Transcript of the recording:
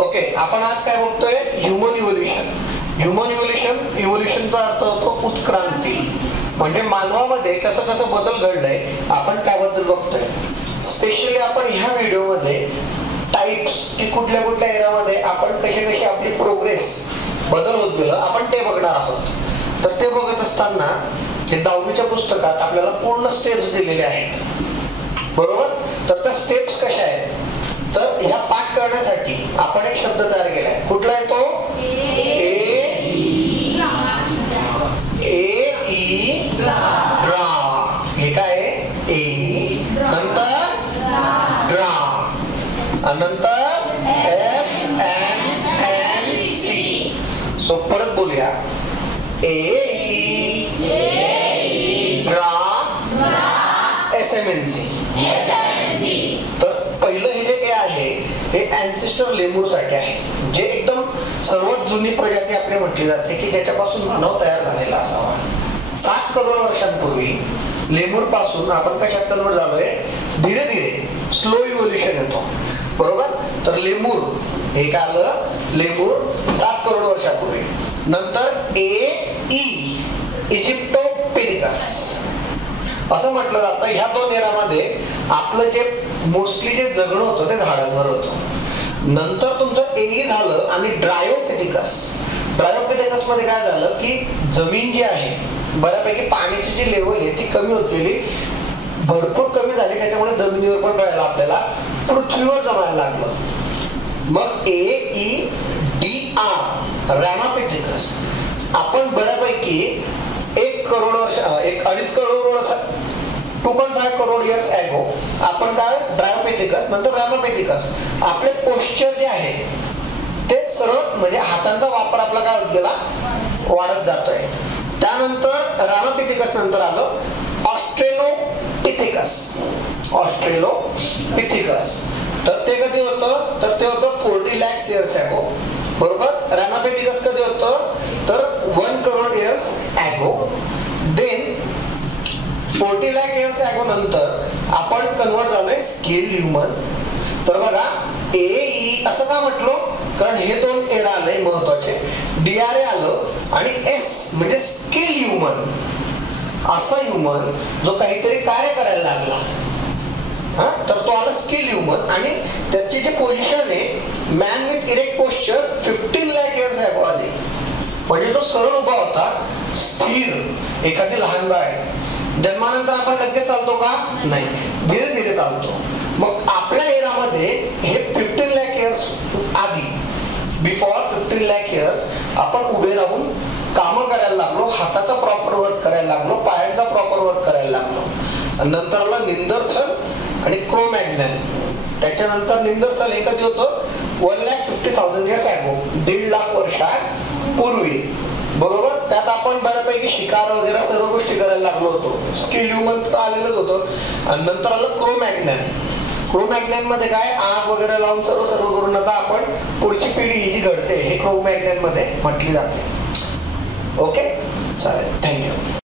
Okay, आपण आज काय बघतोय? Human evolution. ह्युमन इव्होल्युशनचा अर्थ होतो उत्क्रांती. म्हणजे मानवामध्ये कसं कसं बदल घडलाय आपण त्याबद्दल बघतोय. स्पेशली आपण ह्या व्हिडिओमध्ये टाइप्स की कुठल्या कुठल्या एरियामध्ये आपण कशी आपली प्रोग्रेस बदल होत गेलं आपण ते बघणार आहोत. तर ते बघत असताना हे 10वीच्या पुस्तकात आपल्याला पूर्ण स्टेप्स दिलेले आहेत, बरोबर? तर त्या स्टेप्स कशा आहेत? तर ह्या पाठ करण्यासाठी आपण एक शब्द तयार केलाय. कुठला आहे तो? ड्रा. हे काय आहे? ए, नंतर ड्रा, नंतर SMNC. सो परत बोलूया. Draw, SMNC. तर पहिलं हे जे ए आहे हे अँसेस्टर लेमूर साठी आहे, जे एकदम सर्वात जुनी प्रजाती आपली म्हटली जाते की ज्याच्यापासून मानव तयार झालेला असावा. 7 करोड वर्षांपूर्वी लेमूर पासून आपण कशात कन्वर्ट झालोय? धीरे धीरे स्लो इव्होल्युशन येतो, बरोबर? तर लेमूर हे काय आलं? लेमूर 7 करोड वर्षापूर्वी. नंतर इजिप्टोपेरिकस असं म्हटलं जातं. ह्या 2 एरामध्ये आपलं जे मोस्टली जे जगणं होतं ते झाडांवर होतं. नंतर तुमचं एई झालं आणि ड्रायोपेथिकस. ड्रायोपेथिकस मध्ये काय झालं की जमीन जी आहे बऱ्यापैकी पाण्याची जी लेवल आहे ती कमी होत गेली, भरपूर कमी झाली. त्याच्यामुळे जमिनीवर पण राहायला आपल्याला पृथ्वीवर जमायला लागलं. मग रॅमापेथिकस. आपण बऱ्यापैकी 1 करोड वर्ष, 1.5 करोड वर्ष, 2.5 करोड इयर्स ॲगो आपण काय? ड्रायोपेथिकस, नंतर रॅमापेथिकस. आपले पोश्चर जे आहे ते सरळ म्हणजे हातांचा वापर आपला काय होत गेला? वाढत जातोय. त्यानंतर रॅमापेथिकस नंतर आलं ऑस्ट्रेलोपिथेकस. तर ते कधी होतं? तर ते होतं 40 lakhs years ॲगो, बरोबर? रॅमापेथिकस कधी होतं? तर 1 crore years ago. Then 40 lakh years ago नंतर आपण कन्वर्ट झालोय स्केल ह्युमन. तर बघा ए असं का म्हटलं? कारण हे 2 एरा आले महत्वाचे. DRA आलं आणि S म्हणजे स्केल ह्युमन. असा ह्युमन जो काहीतरी कार्य करायला लागला, तर तो आला स्केल ह्युमन. आणि त्याची जी पोझिशन आहे man with erect posture 15 lakh years ago आली. म्हणजे तो सरळ उभा होता, स्थिर. एखादी लहान बाळ आहे, जन्मानंतर आपण लगेच चालतो का? नाही, धीरे धीरे चालतो. मग आपल्या एरामध्ये हे 15 lakh years आधी, बिफोर 15 lakh years आपण उभे राहून कामं करायला लागलो, हाताचा प्रॉपर वर्क करायला लागलो, पायांचा प्रॉपर वर्क करायला लागलो. नंतर आला निंदरथल आणि क्रो-मॅग्नन. त्याच्यानंतर निंदरथल हे कधी होतं? 1,50,000 years ॲगो, 1.5 लाख वर्षापूर्वी, बरोबर? त्यात आपण बऱ्यापैकी शिकार वगैरे सर्व गोष्टी करायला लागलो होतो. स्किल ह्युमन तर आलेलंच होतं. आणि नंतर आलं क्रो-मॅग्नन. क्रो-मॅग्नन मध्ये काय? आग वगैरे लावून सर्व करून आता आपण पुढची पिढी ही जी घडते हे क्रो-मॅग्नन मध्ये म्हटली जाते. ओके, चालेल, थँक्यू.